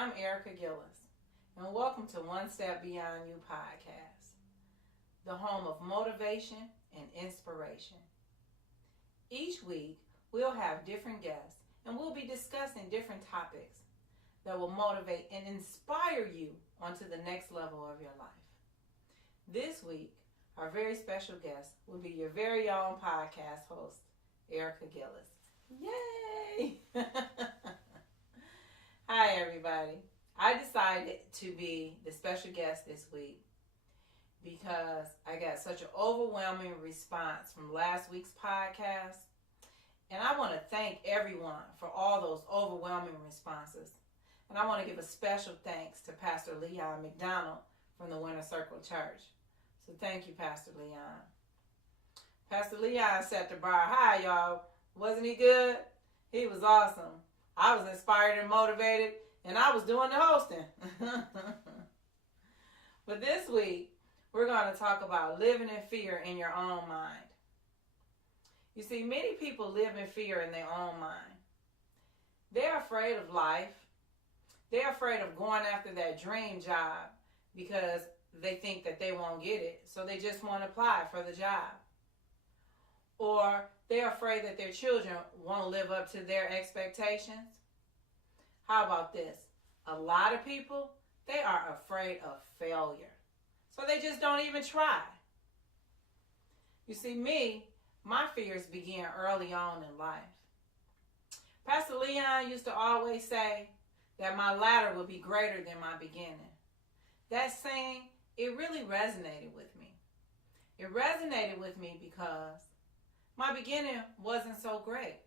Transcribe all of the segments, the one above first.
I'm Erica Gillis, and welcome to One Step Beyond You podcast, the home of motivation and inspiration. Each week, we'll have different guests, and we'll be discussing different topics that will motivate and inspire you onto the next level of your life. This week, our very special guest will be your very own podcast host, Erica Gillis. Yay! Hi, everybody. I decided to be the special guest this week because I got such an overwhelming response from last week's podcast. And I want to thank everyone for all those overwhelming responses. And I want to give a special thanks to Pastor Leon McDonald from the Winter Circle Church. So thank you, Pastor Leon. Pastor Leon set the bar high, y'all. Wasn't he good? He was awesome. I was inspired and motivated, and I was doing the hosting. But this week, we're going to talk about living in fear in your own mind. You see, many people live in fear in their own mind. They're afraid of life. They're afraid of going after that dream job because they think that they won't get it, so they just won't apply for the job. Or they're afraid that their children won't live up to their expectations. How about this? A lot of people, they are afraid of failure. So they just don't even try. You see, my fears began early on in life. Pastor Leon used to always say that my latter would be greater than my beginning. That saying, it really resonated with me. It resonated with me because my beginning wasn't so great.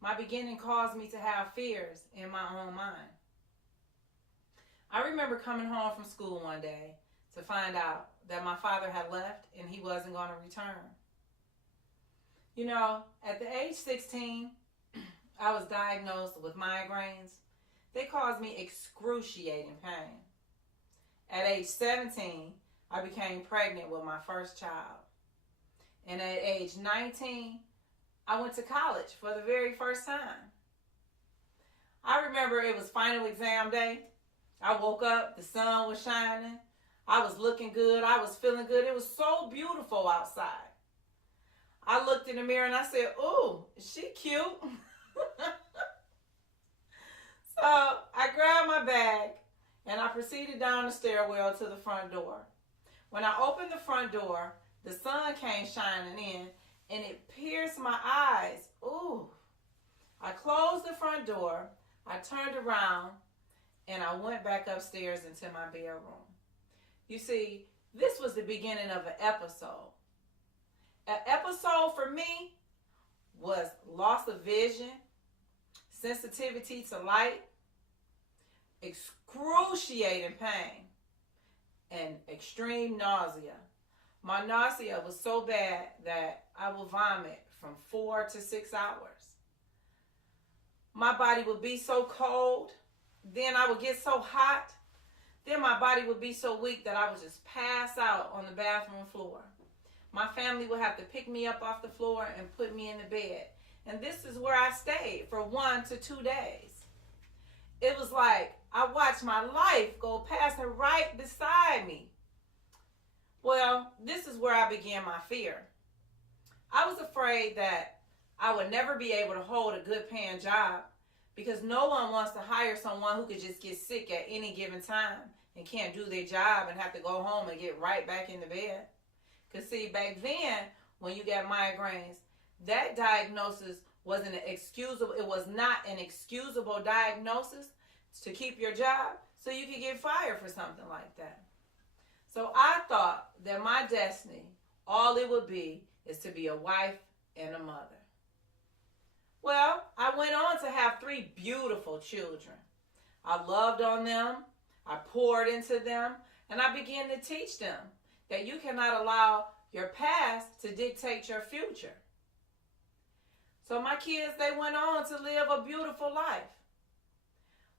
My beginning caused me to have fears in my own mind. I remember coming home from school one day to find out that my father had left and he wasn't going to return. You know, at the age 16, I was diagnosed with migraines. They caused me excruciating pain. At age 17, I became pregnant with my first child. And at age 19, I went to college for the very first time. I remember it was final exam day. I woke up, the sun was shining. I was looking good. I was feeling good. It was so beautiful outside. I looked in the mirror and I said, "Ooh, she cute." So I grabbed my bag and I proceeded down the stairwell to the front door. When I opened the front door, the sun came shining in and it pierced my eyes. Ooh. I closed the front door, I turned around, and I went back upstairs into my bedroom. You see, this was the beginning of an episode. An episode for me was loss of vision, sensitivity to light, excruciating pain, and extreme nausea. My nausea was so bad that I would vomit from 4 to 6 hours. My body would be so cold, then I would get so hot, then my body would be so weak that I would just pass out on the bathroom floor. My family would have to pick me up off the floor and put me in the bed. And this is where I stayed for 1 to 2 days. It was like I watched my life go past her right beside me. Well, this is where I began my fear. I was afraid that I would never be able to hold a good paying job because no one wants to hire someone who could just get sick at any given time and can't do their job and have to go home and get right back in the bed. Because see, back then, when you got migraines, that diagnosis wasn't excusable. It was not an excusable diagnosis to keep your job, so you could get fired for something like that. So I thought that my destiny, all it would be, is to be a wife and a mother. Well, I went on to have 3 beautiful children. I loved on them, I poured into them, and I began to teach them that you cannot allow your past to dictate your future. So my kids, they went on to live a beautiful life.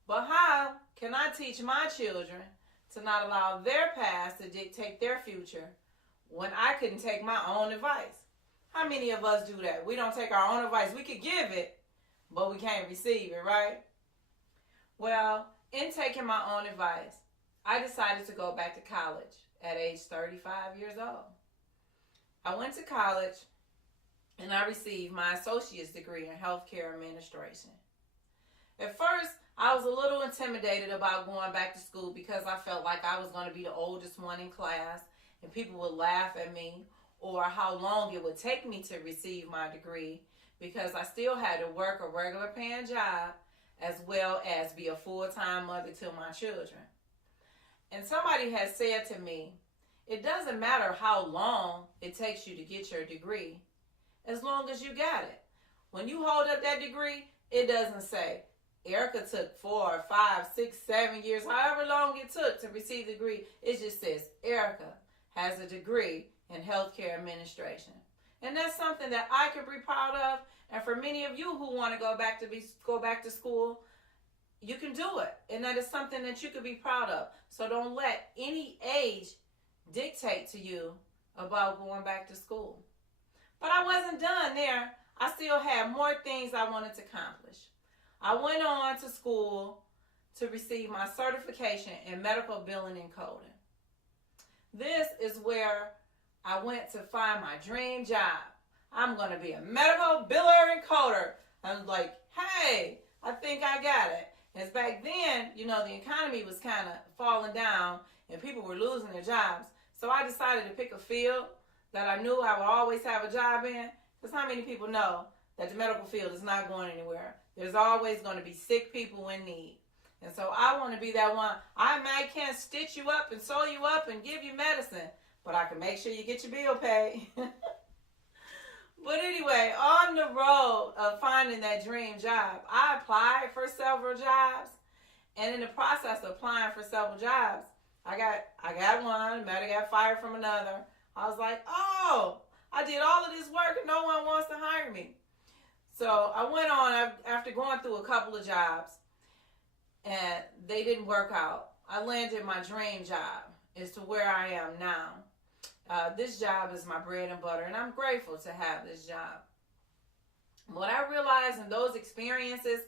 But how can I teach my children to not allow their past to dictate their future when I couldn't take my own advice? How many of us do that? We don't take our own advice. We could give it, but we can't receive it, right? Well, In taking my own advice, I decided to go back to college at age 35 years old. I went to college and I received my associate's degree in healthcare administration. At first, I was a little intimidated about going back to school because I felt like I was going to be the oldest one in class and people would laugh at me, or how long it would take me to receive my degree, because I still had to work a regular paying job as well as be a full-time mother to my children. And somebody has said to me, it doesn't matter how long it takes you to get your degree, as long as you got it. When you hold up that degree, it doesn't say, Erica took 4, 5, 6, 7 years, however long it took to receive the degree. It just says, Erica has a degree in healthcare administration. And that's something that I could be proud of. And for many of you who want to go back to school, you can do it. And that is something that you could be proud of. So don't let any age dictate to you about going back to school. But I wasn't done there. I still had more things I wanted to accomplish. I went on to school to receive my certification in medical billing and coding. This is where I went to find my dream job. I'm going to be a medical biller and coder. I'm like, hey, I think I got it. As back then, the economy was kind of falling down and people were losing their jobs. So I decided to pick a field that I knew I would always have a job in. Because how many people know that the medical field is not going anywhere? There's always going to be sick people in need. And so I want to be that one. I can't stitch you up and sew you up and give you medicine, but I can make sure you get your bill paid. But anyway, on the road of finding that dream job, I applied for several jobs. And in the process of applying for several jobs, I got one, I got fired from another. I was like, oh, I did all of this work and no one wants to hire me. So I went on after going through a couple of jobs and they didn't work out. I landed my dream job as to where I am now. This job is my bread and butter, and I'm grateful to have this job. What I realized in those experiences,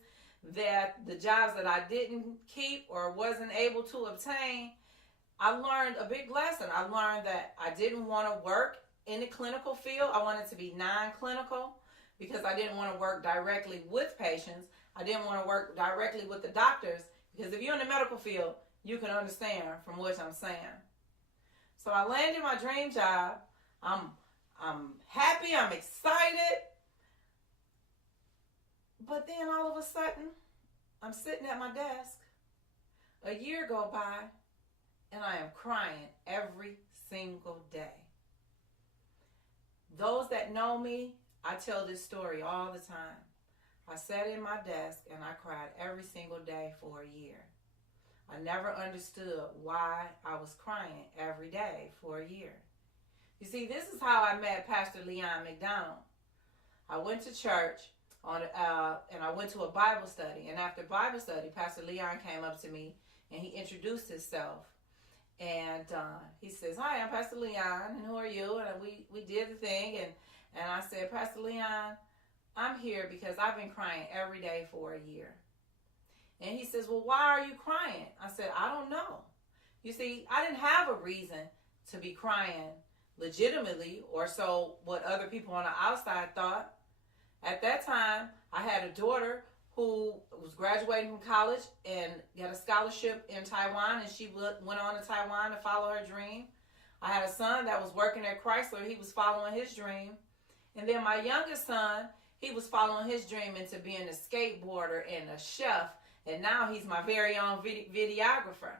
that the jobs that I didn't keep or wasn't able to obtain, I learned a big lesson. I learned that I didn't want to work in the clinical field. I wanted to be non-clinical because I didn't want to work directly with patients. I didn't want to work directly with the doctors, because if you're in the medical field, you can understand from what I'm saying. So I landed my dream job. I'm happy, I'm excited. But then all of a sudden, I'm sitting at my desk. A year go by, and I am crying every single day. Those that know me, I tell this story all the time. I sat in my desk and I cried every single day for a year. I never understood why I was crying every day for a year. You see, this is how I met Pastor Leon McDonald. I went to church and I went to a Bible study. And after Bible study, Pastor Leon came up to me and he introduced himself. And he says, hi, I'm Pastor Leon, and who are you? And we did the thing. And I said, Pastor Leon, I'm here because I've been crying every day for a year. And he says, well, why are you crying? I said, I don't know. You see, I didn't have a reason to be crying legitimately, or so what other people on the outside thought. At that time, I had a daughter who was graduating from college and got a scholarship in Taiwan, and she went on to Taiwan to follow her dream. I had a son that was working at Chrysler. He was following his dream. And then my youngest son, he was following his dream into being a skateboarder and a chef. And now he's my very own videographer.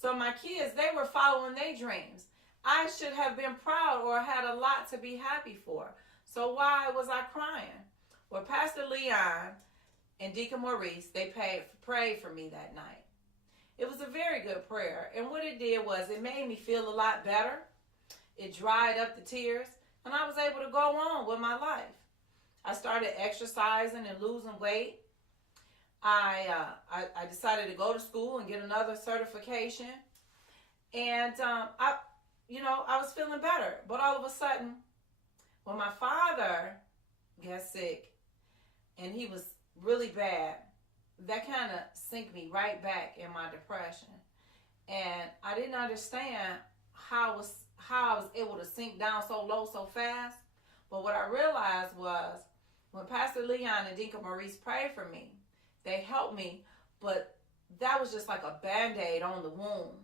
So my kids, they were following their dreams. I should have been proud or had a lot to be happy for. So why was I crying? Well, Pastor Leon and Deacon Maurice, they prayed for me that night. It was a very good prayer. And what it did was it made me feel a lot better. It dried up the tears. And I was able to go on with my life. I started exercising and losing weight. I decided to go to school and get another certification. And, I was feeling better. But all of a sudden, when my father got sick, and he was really bad, that kind of sink me right back in my depression. And I didn't understand how I was able to sink down so low so fast. But what I realized was when Pastor Leon and Dinka Maurice prayed for me, they helped me, but that was just like a Band-Aid on the wound.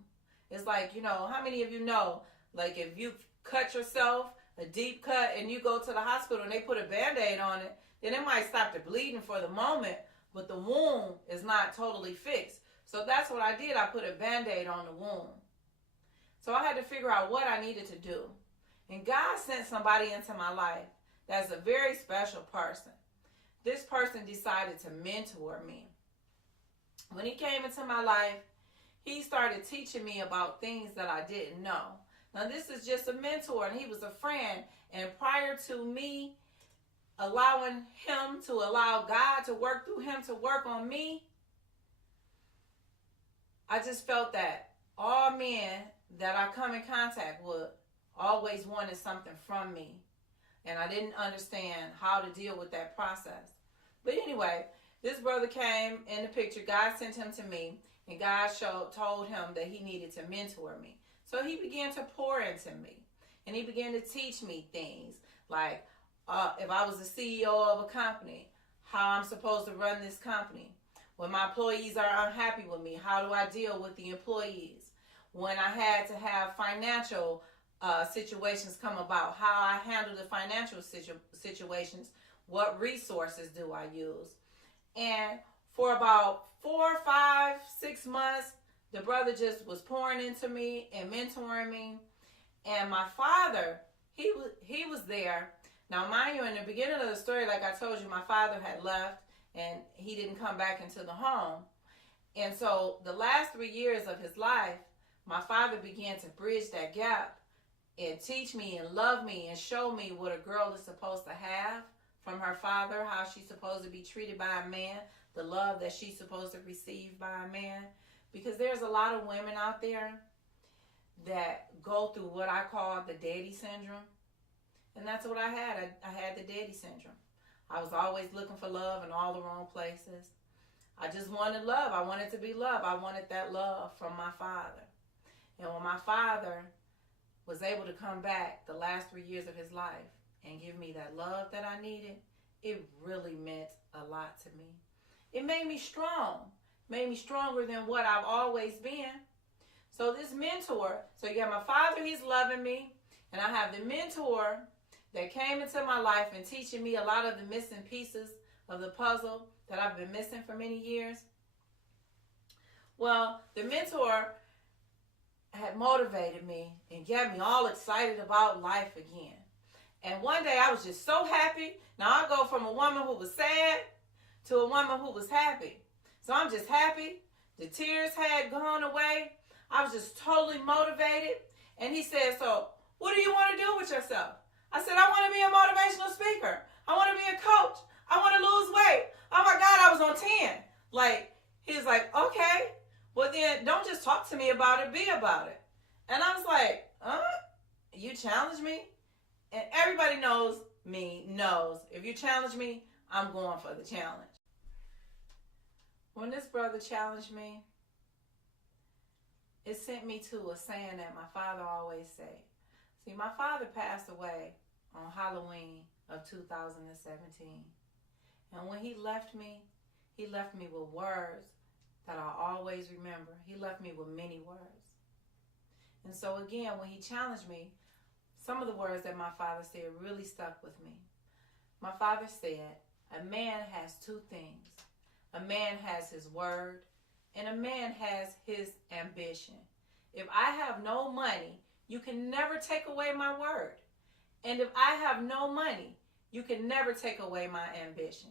It's like, how many of you know, like if you cut yourself, a deep cut, and you go to the hospital and they put a Band-Aid on it, then it might stop the bleeding for the moment, but the wound is not totally fixed. So that's what I did. I put a Band-Aid on the wound. So I had to figure out what I needed to do. And God sent somebody into my life that's a very special person. This person decided to mentor me. When he came into my life, he started teaching me about things that I didn't know. Now, this is just a mentor, and he was a friend. And prior to me allowing him to allow God to work through him to work on me, I just felt that all men that I come in contact with always wanted something from me. And I didn't understand how to deal with that process. But anyway, this brother came in the picture. God sent him to me, and God told him that he needed to mentor me. So he began to pour into me, and he began to teach me things like if I was the CEO of a company, how I'm supposed to run this company. When my employees are unhappy with me, how do I deal with the employees? When I had to have financial situations come about, how I handle the financial situations, what resources do I use? And for about 4, 5, 6 months, the brother just was pouring into me and mentoring me. And my father, he was there. Now, mind you, in the beginning of the story, like I told you, my father had left and he didn't come back into the home. And so the last 3 years of his life, my father began to bridge that gap and teach me and love me and show me what a girl is supposed to have from her father, how she's supposed to be treated by a man, the love that she's supposed to receive by a man. Because there's a lot of women out there that go through what I call the daddy syndrome. And that's what I had. I had the daddy syndrome. I was always looking for love in all the wrong places. I just wanted love. I wanted to be loved. I wanted that love from my father. And when my father was able to come back the last 3 years of his life and give me that love that I needed, it really meant a lot to me. It made me strong. Made me stronger than what I've always been. So this mentor, so you got my father, he's loving me, and I have the mentor that came into my life and teaching me a lot of the missing pieces of the puzzle that I've been missing for many years. Well, the mentor had motivated me and got me all excited about life again. And one day I was just so happy. Now I go from a woman who was sad to a woman who was happy. So I'm just happy. The tears had gone away. I was just totally motivated. And he said, so what do you want to do with yourself? I said, I want to be a motivational speaker. I want to be a coach. I want to lose weight. Oh my God, I was on 10. He was like, okay, well then don't just talk to me about it, be about it. And I was like, you challenge me? And everybody knows if you challenge me, I'm going for the challenge. When this brother challenged me, it sent me to a saying that my father always said. See, my father passed away on Halloween of 2017. And when he left me with words that I'll always remember. He left me with many words. And so again, when he challenged me, some of the words that my father said really stuck with me. My father said, a man has two things. A man has his word, and a man has his ambition. If I have no money, you can never take away my word. And if I have no money, you can never take away my ambition.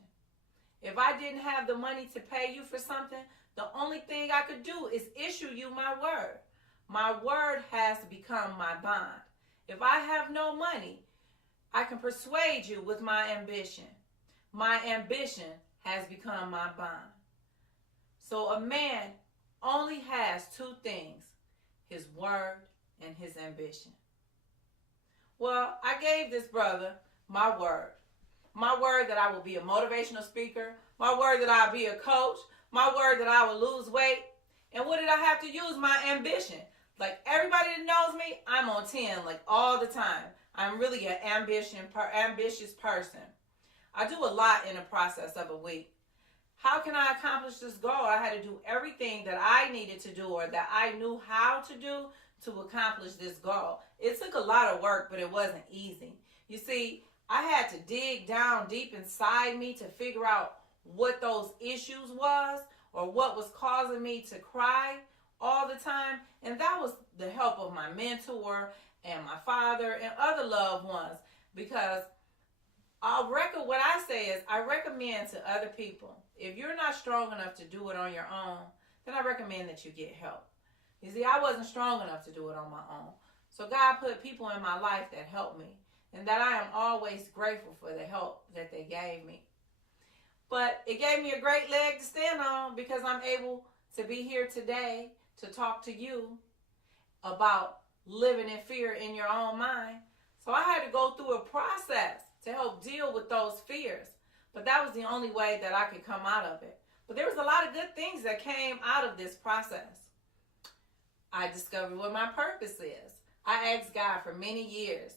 If I didn't have the money to pay you for something, the only thing I could do is issue you my word. My word has become my bond. If I have no money, I can persuade you with my ambition. My ambition has become my bond. So a man only has two things, his word and his ambition. Well, I gave this brother my word. My word that I will be a motivational speaker. My word that I'll be a coach. my word that I would lose weight. And what did I have to use? My ambition. Like everybody that knows me, I'm on 10, like all the time. I'm really an ambitious person. I do a lot in the process of a week. How can I accomplish this goal? I had to do everything that I needed to do or that I knew how to do to accomplish this goal. It took a lot of work, but it wasn't easy. You see, I had to dig down deep inside me to figure out what those issues was or what was causing me to cry all the time. And that was the help of my mentor and my father and other loved ones, because what I say is I recommend to other people, if you're not strong enough to do it on your own, then I recommend that you get help. You see, I wasn't strong enough to do it on my own. So God put people in my life that helped me, and that I am always grateful for the help that they gave me. But it gave me a great leg to stand on, because I'm able to be here today to talk to you about living in fear in your own mind. So I had to go through a process to help deal with those fears. But that was the only way that I could come out of it. But there was a lot of good things that came out of this process. I discovered what my purpose is. I asked God for many years,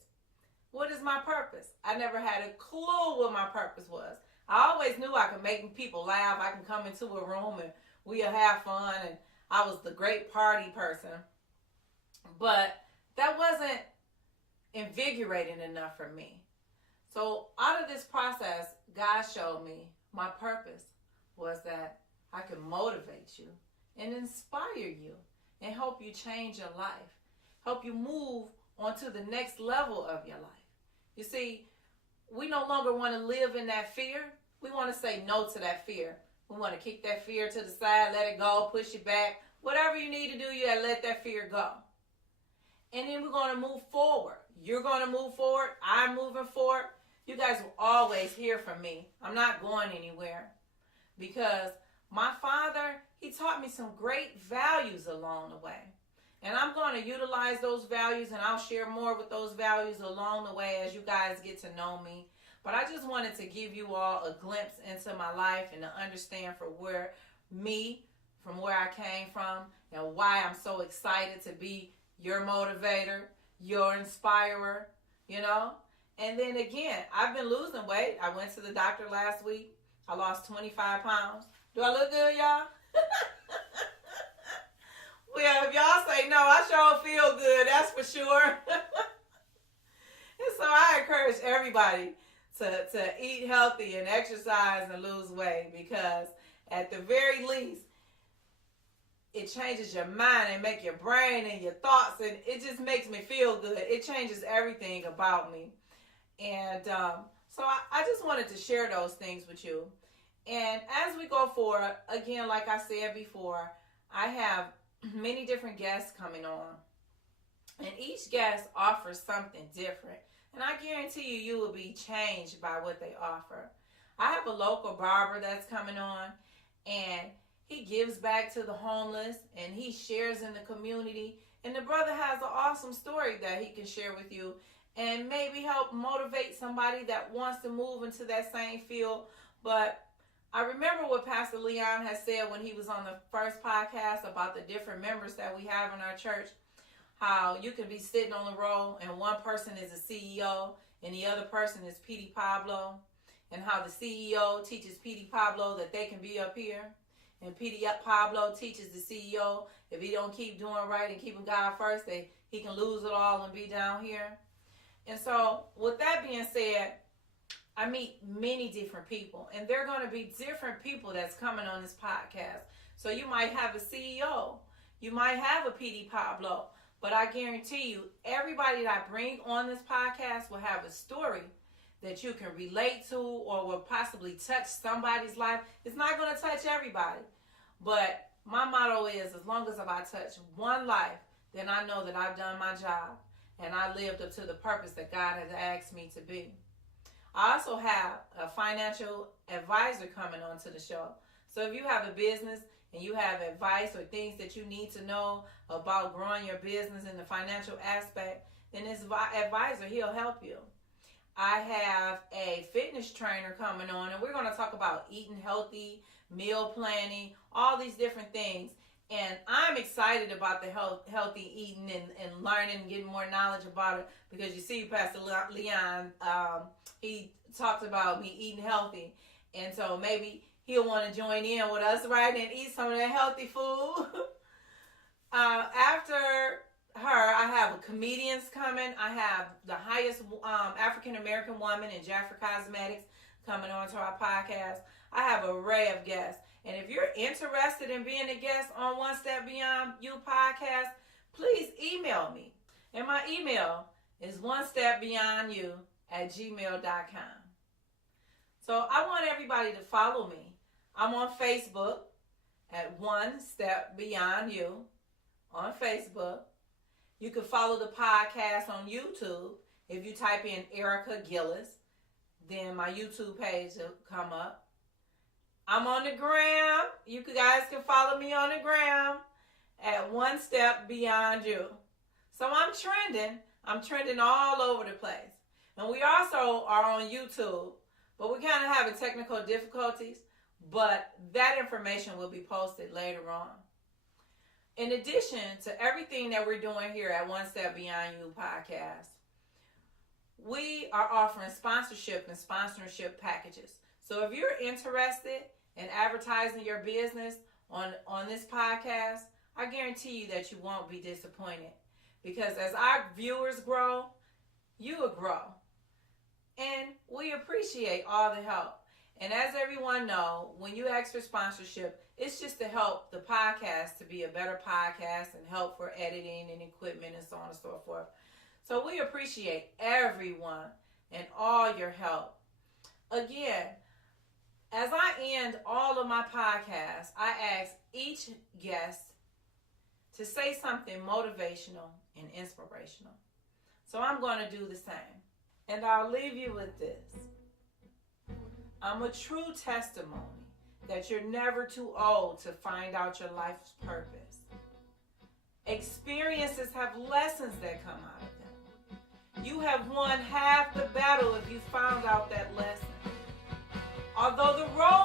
what is my purpose? I never had a clue what my purpose was. I always knew I could make people laugh. I can come into a room and we'll have fun, and I was the great party person. But that wasn't invigorating enough for me. So out of this process, God showed me my purpose was that I could motivate you and inspire you and help you change your life, help you move on to the next level of your life. You see, we no longer want to live in that fear. We want to say no to that fear. We want to kick that fear to the side, let it go, push it back. Whatever you need to do, you got to let that fear go. And then we're going to move forward. You're going to move forward. I'm moving forward. You guys will always hear from me. I'm not going anywhere, because my father, he taught me some great values along the way. And I'm going to utilize those values, and I'll share more with those values along the way as you guys get to know me. But I just wanted to give you all a glimpse into my life and to understand from where I came from, and why I'm so excited to be your motivator, your inspirer, you know. And then again, I've been losing weight. I went to the doctor last week. I lost 25 pounds. Do I look good, y'all? Well, if y'all say no, I sure feel good, that's for sure. And so I encourage everybody to eat healthy and exercise and lose weight, because at the very least, it changes your mind and make your brain and your thoughts, and it just makes me feel good. It changes everything about me. And so I just wanted to share those things with you. And as we go forward, again, like I said before, I have many different guests coming on. And each guest offers something different. And I guarantee you will be changed by what they offer. I have a local barber that's coming on, and he gives back to the homeless, and he shares in the community. And the brother has an awesome story that he can share with you, and maybe help motivate somebody that wants to move into that same field. But I remember what Pastor Leon has said when he was on the first podcast about the different members that we have in our church, how you can be sitting on the row and one person is a CEO and the other person is P.D. Pablo, and how the CEO teaches P.D. Pablo that they can be up here, and P.D. Pablo teaches the CEO if he don't keep doing right and keeping God first, he can lose it all and be down here. And so with that being said, I meet many different people, and there are going to be different people that's coming on this podcast. So you might have a CEO, you might have a P.D. Pablo, but I guarantee you, everybody that I bring on this podcast will have a story that you can relate to or will possibly touch somebody's life. It's not going to touch everybody, but my motto is, as long as if I touch one life, then I know that I've done my job and I lived up to the purpose that God has asked me to be. I also have a financial advisor coming onto the show. So if you have a business and you have advice or things that you need to know about growing your business in the financial aspect, then this advisor, he'll help you. I have a fitness trainer coming on, and we're going to talk about eating healthy, meal planning, all these different things. And I'm excited about the healthy eating and learning and getting more knowledge about it, because you see Pastor Leon, he talked about me eating healthy. And so maybe he'll want to join in with us, right, and eat some of that healthy food. After her, I have comedians coming. I have the highest African-American woman in Jaffer Cosmetics coming on to our podcast. I have an array of guests. And if you're interested in being a guest on One Step Beyond You podcast, please email me. And my email is onestepbeyondyou@gmail.com. So I want everybody to follow me. I'm on Facebook at One Step Beyond You on Facebook. You can follow the podcast on YouTube. If you type in Erica Gillis, then my YouTube page will come up. I'm on the gram. You guys can follow me on the gram at One Step Beyond You. So I'm trending. I'm trending all over the place. And we also are on YouTube, but we're kind of having technical difficulties. But that information will be posted later on. In addition to everything that we're doing here at One Step Beyond You podcast, we are offering sponsorship and sponsorship packages. So if you're interested in advertising your business on this podcast, I guarantee you that you won't be disappointed. Because as our viewers grow, you will grow. And we appreciate all the help. And as everyone knows, when you ask for sponsorship, it's just to help the podcast to be a better podcast and help for editing and equipment and so on and so forth. So we appreciate everyone and all your help. Again, as I end all of my podcasts, I ask each guest to say something motivational and inspirational. So I'm going to do the same. And I'll leave you with this. I'm a true testimony that you're never too old to find out your life's purpose. Experiences have lessons that come out of them. You have won half the battle if you found out that lesson. Although the road